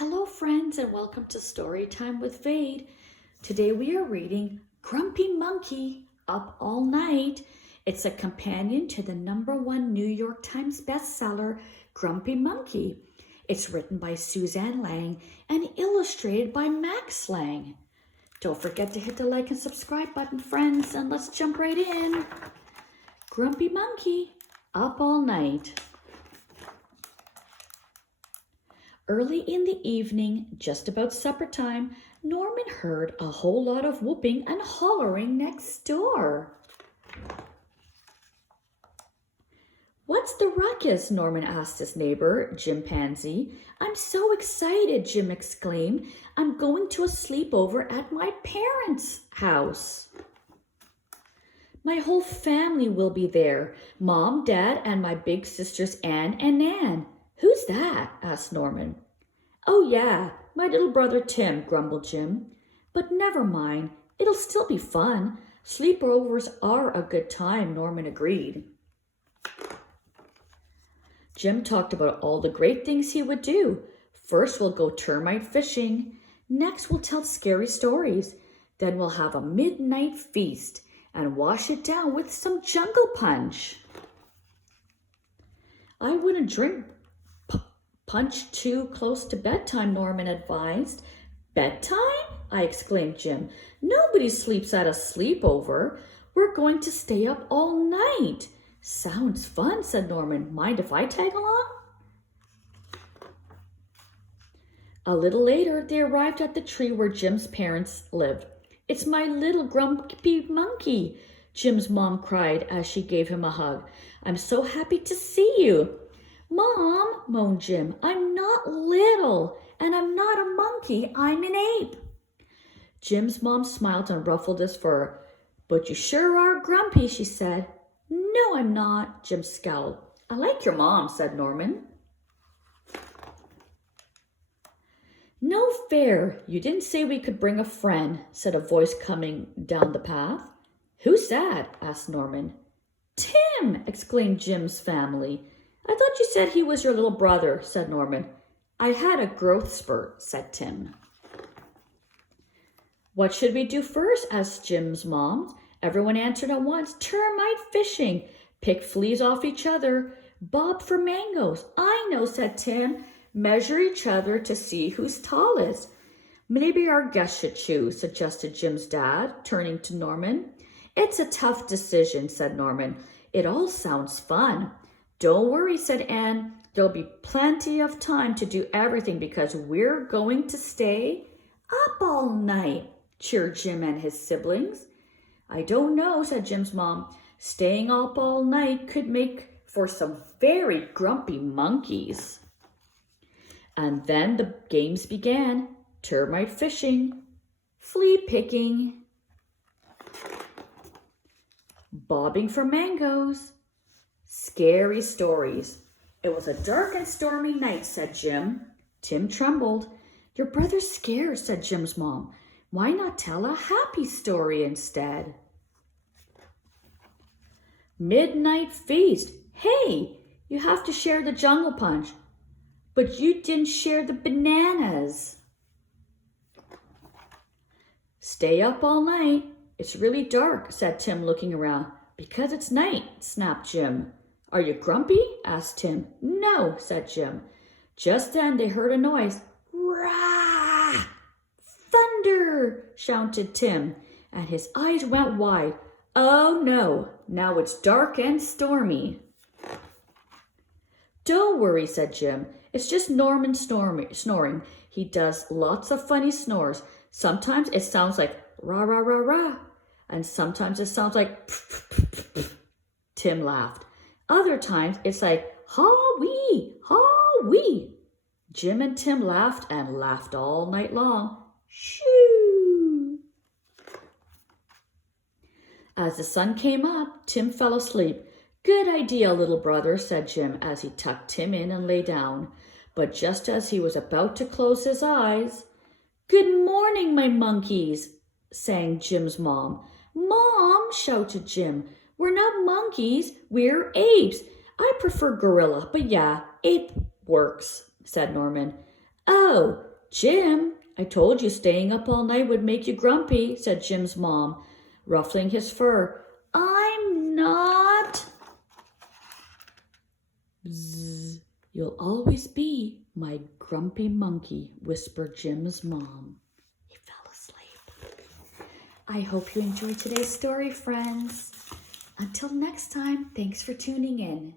Hello friends and welcome to Storytime with Vade. Today we are reading Grumpy Monkey, Up All Night. It's a companion to the #1 New York Times bestseller, Grumpy Monkey. It's written by Suzanne Lang and illustrated by Max Lang. Don't forget to hit the like and subscribe button, friends, and let's jump right in. Grumpy Monkey, Up All Night. Early in the evening, just about supper time, Norman heard a whole lot of whooping and hollering next door. "What's the ruckus?" Norman asked his neighbor, Jim Panzee. "I'm so excited," Jim exclaimed. "I'm going to a sleepover at my parents' house. My whole family will be there, Mom, Dad, and my big sisters Anne and Nan." "Who's that?" asked Norman. "Oh yeah, my little brother Tim," grumbled Jim. "But never mind, it'll still be fun. Sleepovers are a good time," Norman agreed. Jim talked about all the great things he would do. "First we'll go termite fishing. Next we'll tell scary stories. Then we'll have a midnight feast and wash it down with some jungle punch." "I wouldn't drink punch too close to bedtime," Norman advised. "Bedtime?" I exclaimed Jim. "Nobody sleeps at a sleepover. We're going to stay up all night." "Sounds fun," said Norman. "Mind if I tag along?" A little later, they arrived at the tree where Jim's parents lived. "It's my little grumpy monkey," Jim's mom cried as she gave him a hug. "I'm so happy to see you." "Mom," moaned Jim, "I'm not little, and I'm not a monkey, I'm an ape." Jim's mom smiled and ruffled his fur. "But you sure are grumpy," she said. "No, I'm not," Jim scowled. "I like your mom," said Norman. "No fair. You didn't say we could bring a friend," said a voice coming down the path. "Who's that?" asked Norman. "Tim!" exclaimed Jim's family. "I thought you said he was your little brother," said Norman. "I had a growth spurt," said Tim. "What should we do first?" asked Jim's mom. Everyone answered at once. "Termite fishing. Pick fleas off each other. Bob for mangoes." "I know," said Tim. "Measure each other to see who's tallest." "Maybe our guest should choose," suggested Jim's dad, turning to Norman. "It's a tough decision," said Norman. "It all sounds fun." "Don't worry," said Anne. "There'll be plenty of time to do everything because we're going to stay up all night," cheered Jim and his siblings. "I don't know," said Jim's mom. "Staying up all night could make for some very grumpy monkeys." And then the games began. Termite fishing, flea picking, bobbing for mangoes, scary stories. "It was a dark and stormy night," said Jim. Tim trembled. "Your brother's scared," said Jim's mom. "Why not tell a happy story instead?" Midnight feast. "Hey, you have to share the jungle punch." "But you didn't share the bananas." "Stay up all night. It's really dark," said Tim, looking around. "Because it's night," snapped Jim. "Are you grumpy?" asked Tim. "No," said Jim. Just then they heard a noise. "Rah! Thunder!" shouted Tim, and his eyes went wide. "Oh no, now it's dark and stormy." "Don't worry," said Jim. "It's just Norman snoring. He does lots of funny snores. Sometimes it sounds like rah, rah, rah, rah, and sometimes it sounds like pff, pff, pff, pff." Tim laughed. "Other times it's like haw-wee, haw-wee." Jim and Tim laughed and laughed all night long. Shoo! As the sun came up, Tim fell asleep. "Good idea, little brother," said Jim as he tucked Tim in and lay down. But just as he was about to close his eyes, "Good morning, my monkeys," sang Jim's mom. "Mom," shouted Jim, "we're not monkeys, we're apes. I prefer gorilla, but yeah, ape works," said Norman. "Oh, Jim, I told you staying up all night would make you grumpy, said Jim's mom, ruffling his fur. I'm not. Bzzz. You'll always be my grumpy monkey, whispered Jim's mom. He fell asleep. I hope you enjoyed today's story, friends. Until next time, thanks for tuning in.